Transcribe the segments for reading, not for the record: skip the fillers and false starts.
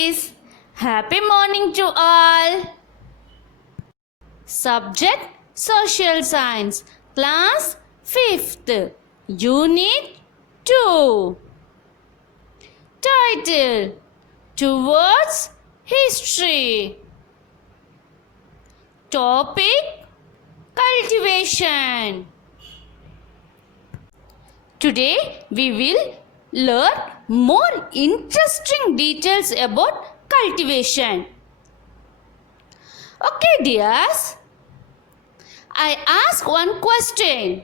cuties. Happy morning to all. Subject Social Science, Class 5th, Unit 2. Title Towards History. Topic Cultivation. Today we will learn more interesting details about cultivation. Okay, dears, I ask one question.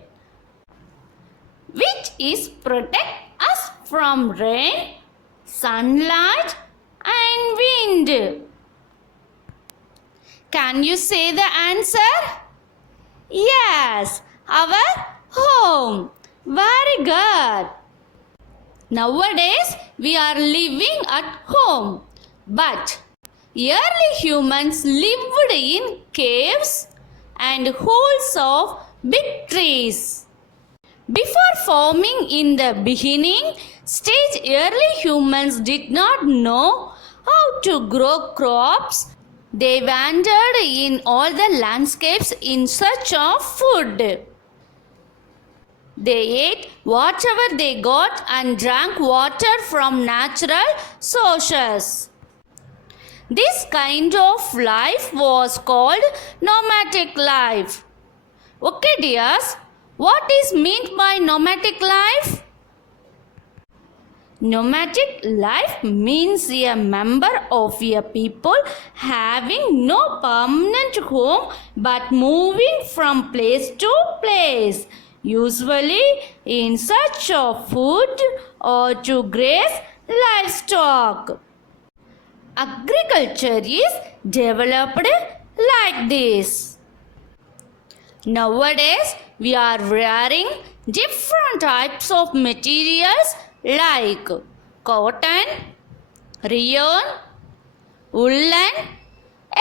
Which is protect us from rain, sunlight and wind? Can you say the answer? Yes, our home. Very good. Nowadays, we are living at home. But early humans lived in caves and holes of big trees. Before forming in the beginning stage, early humans did not know how to grow crops. They wandered in all the landscapes in search of food. They ate whatever they got and drank water from natural sources. This kind of life was called nomadic life. Okay, dears, what is meant by nomadic life? Nomadic life means a member of a people having no permanent home but moving from place to place, usually in search of food or to graze livestock. Agriculture is developed like this. Nowadays, we are wearing different types of materials like cotton, rayon, woolen,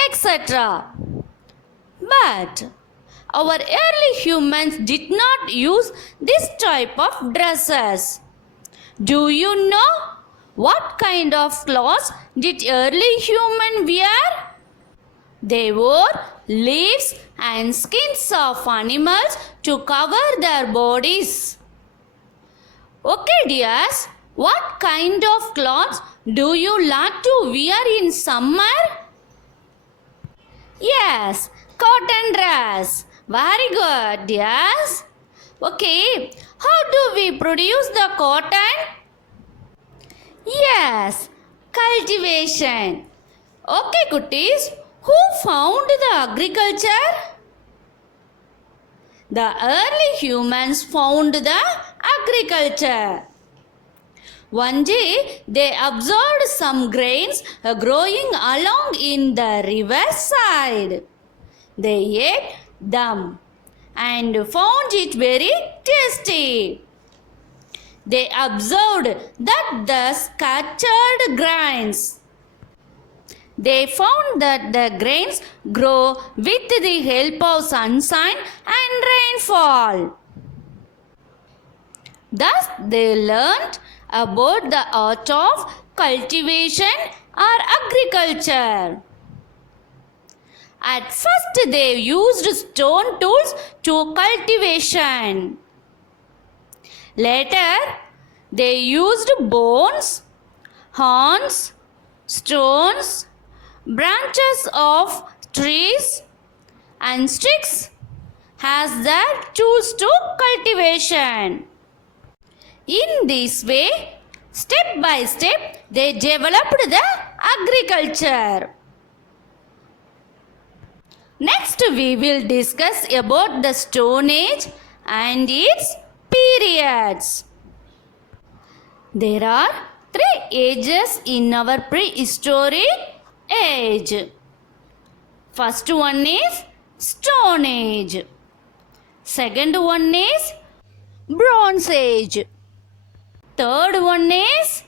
etc. But our early humans did not use this type of dresses. Do you know what kind of clothes did early humans wear? They wore leaves and skins of animals to cover their bodies. Okay, dears, what kind of clothes do you like to wear in summer? Yes, cotton dress. Very good, dears. Okay, how do we produce the cotton? Yes, cultivation. Okay, cuties, who found the agriculture? The early humans found the agriculture. One day, they observed some grains growing along in the riverside. They ate them and found it very tasty. They observed that the scattered grains. They found that the grains grow with the help of sunshine and rainfall. Thus, they learned about the art of cultivation or agriculture. At first, they used stone tools to cultivation. Later, they used bones, horns, stones, branches of trees and sticks as their tools to cultivation. In this way, step by step, they developed the agriculture. Next, we will discuss about the Stone Age and its periods. There are 3 ages in our prehistoric age. First one is Stone Age. Second one is Bronze Age. Third one is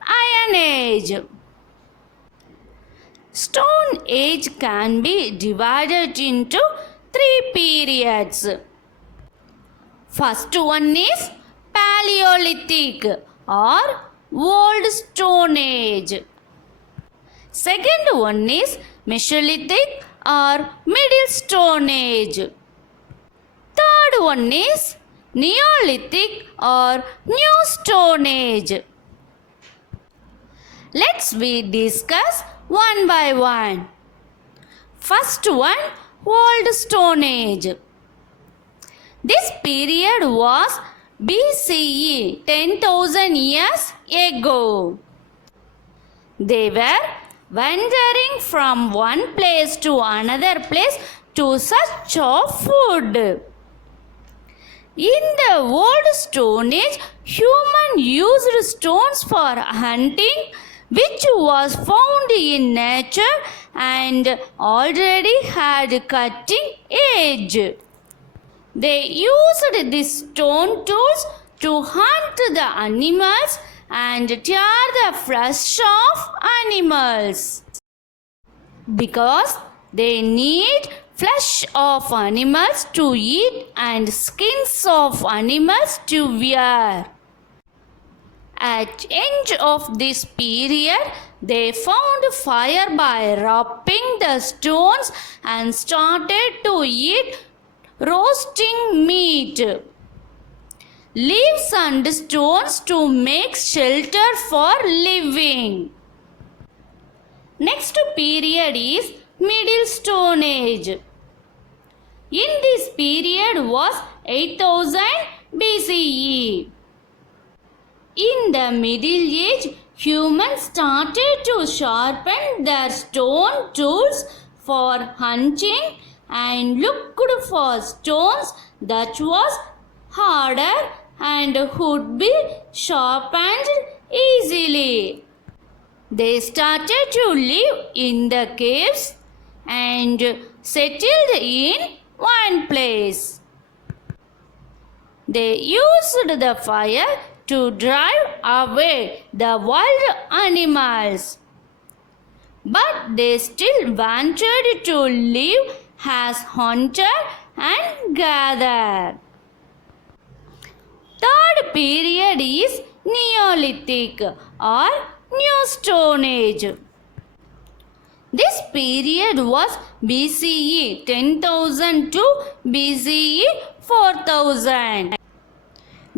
Iron Age. Stone Age can be divided into 3 periods. First one is Paleolithic or Old Stone Age. Second one is Mesolithic or Middle Stone Age. Third one is Neolithic or New Stone Age. Let's we discuss one by one. First one, Old Stone Age. This period was BCE, 10,000 years ago. They were wandering from one place to another place to search of food. In the Old Stone Age, humans used stones for hunting, which was found in nature and already had cutting edge. They used these stone tools to hunt the animals and tear the flesh of animals. Because they need flesh of animals to eat and skins of animals to wear. At end of this period, they found fire by rubbing the stones and started to eat roasting meat, leaves and stones to make shelter for living. Next period is Middle Stone Age. In this period was 8000 BCE. In the Middle Age, humans started to sharpen their stone tools for hunting and looked for stones that was harder and would be sharpened easily. They started to live in the caves and settled in one place. They used the fire to drive away the wild animals, but they still wanted to live as hunter and gatherer. Third period is Neolithic or New Stone Age. This period was BCE 10,000 to BCE 4,000.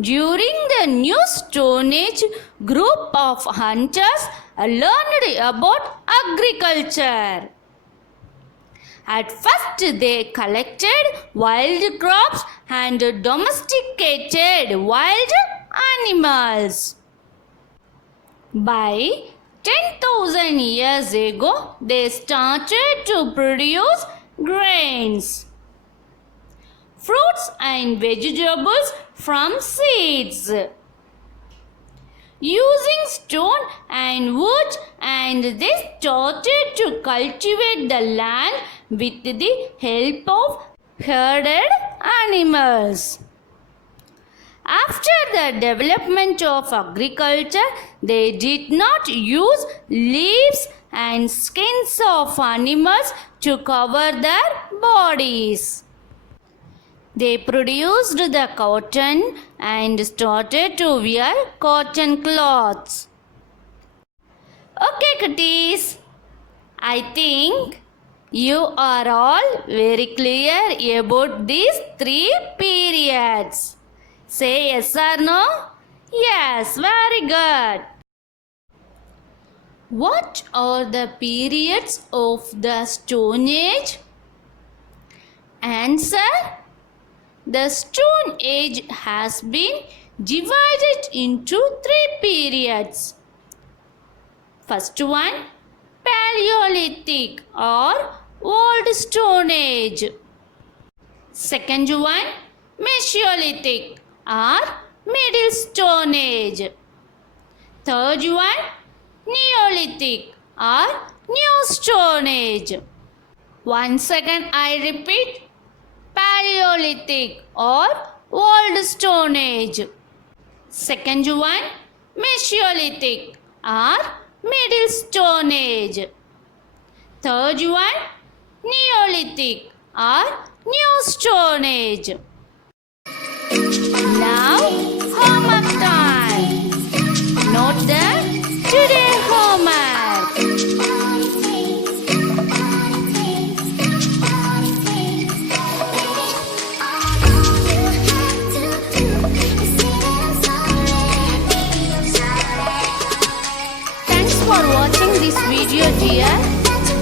During the New Stone Age, group of hunters learned about agriculture. At first, they collected wild crops and domesticated wild animals. By 10,000 years ago, they started to produce grains, fruits and vegetables from seeds. Using stone and wood, and they started to cultivate the land with the help of herded animals. After the development of agriculture, they did not use leaves and skins of animals to cover their bodies. They produced the cotton and started to wear cotton cloths. Okay, kitties, I think you are all very clear about these three periods. Say yes or no? Yes, very good. What are the periods of the Stone Age? Answer: the Stone Age has been divided into three periods. First one, Paleolithic or Old Stone Age. Second one, Mesolithic or Middle Stone Age. Third one, Neolithic or New Stone Age. Once again I repeat, Paleolithic or Old Stone Age. Second one, Mesolithic or Middle Stone Age. Third one, Neolithic or New Stone Age. Now, homework time. Note the today homework. this video, dear.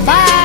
Bye.